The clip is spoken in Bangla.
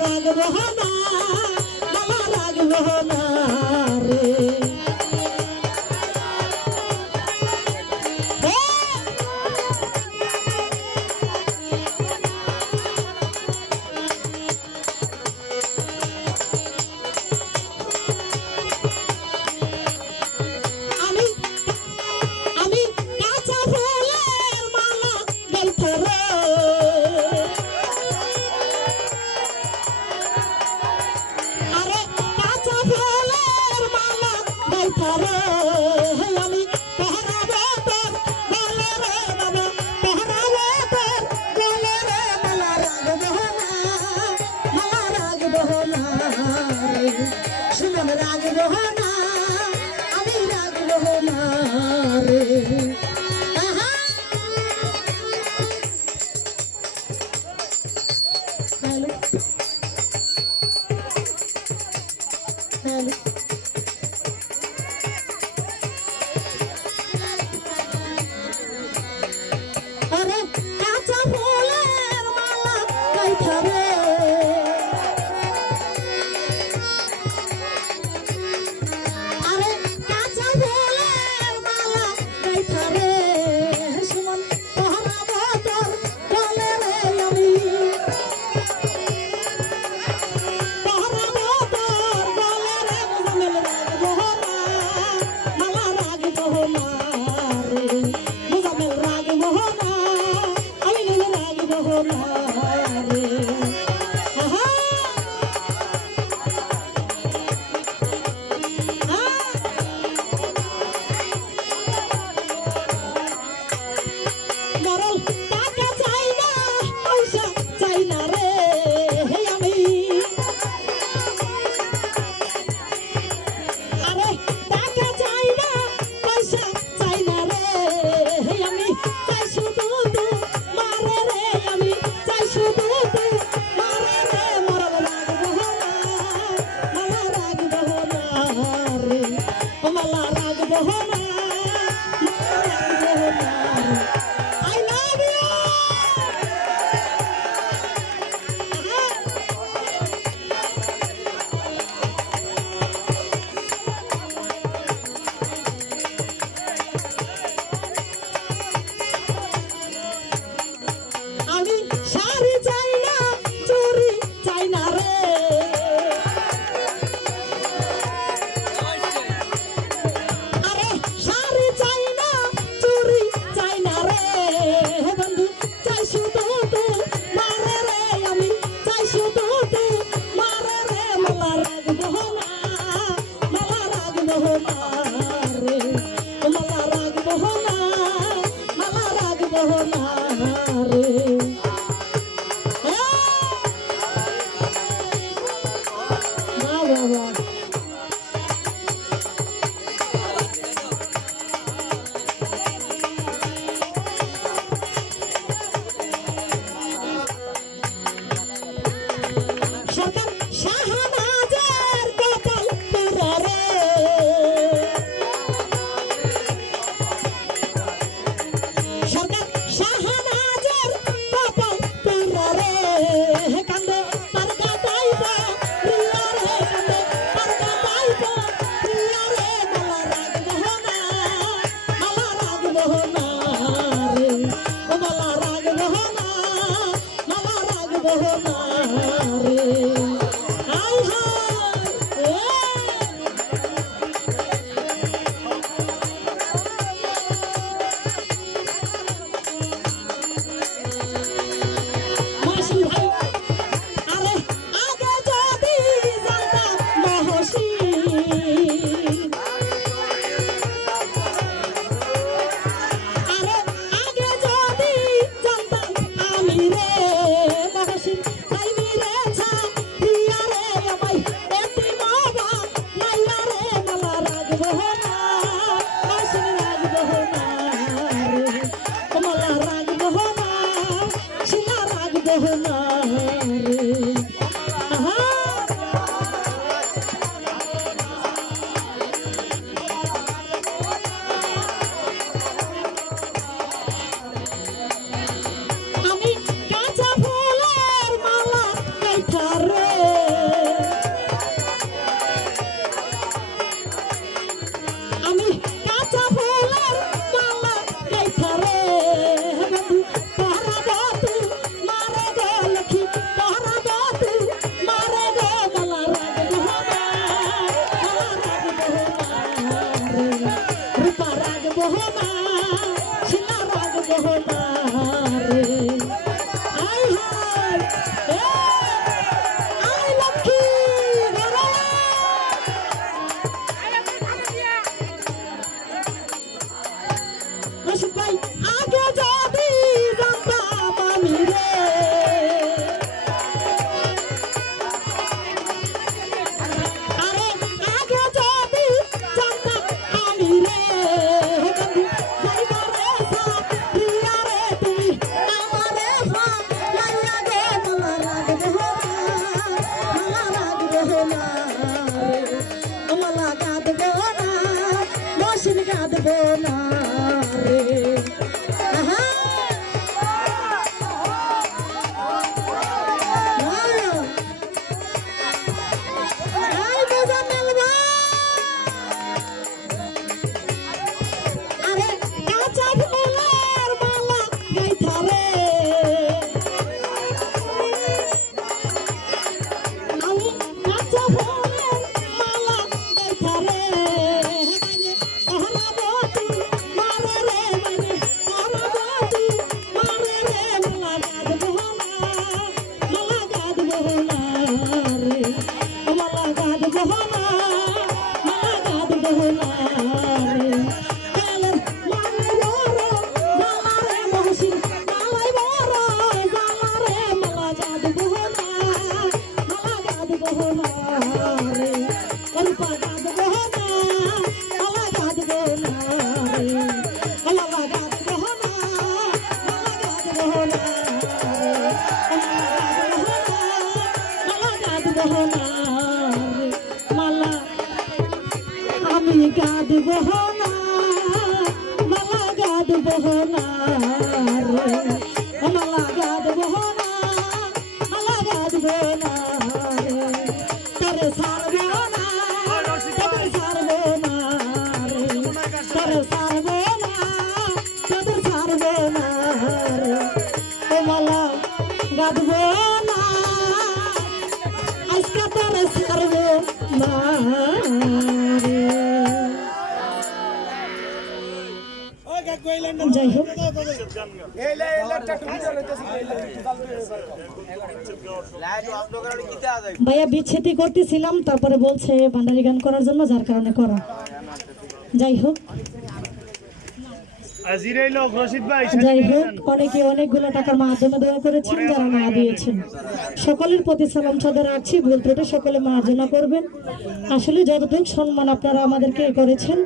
রাগবো না লালা রাগবো না রাগবো না সুনাম রাগবো না আমি রাগবো না রে Hello. Hello. হলো सहना रे না আমলা কাঁদবো না মশিন কাঁদবো না। আমি গাদবো না মালা গাদবো না রে সারব না আজকে তোরে সারব ভাইয়া বিচ্ছেদি করতেছিলাম, তারপরে বলছে ভান্ডারি গান করার জন্য, যার কারণে করা। যাই হোক। যাই হোক অনেকে অনেকগুলো টাকার মাধ্যমে দেওয়া করেছেন যারা না দিয়েছেন। সকলের প্রতি সালাম সাদা রাখছি ভুল ত্রুটি সকলে মার্জনা করবেন। আসলে যতটুকু সম্মান আপনারা আমাদেরকে করেছেন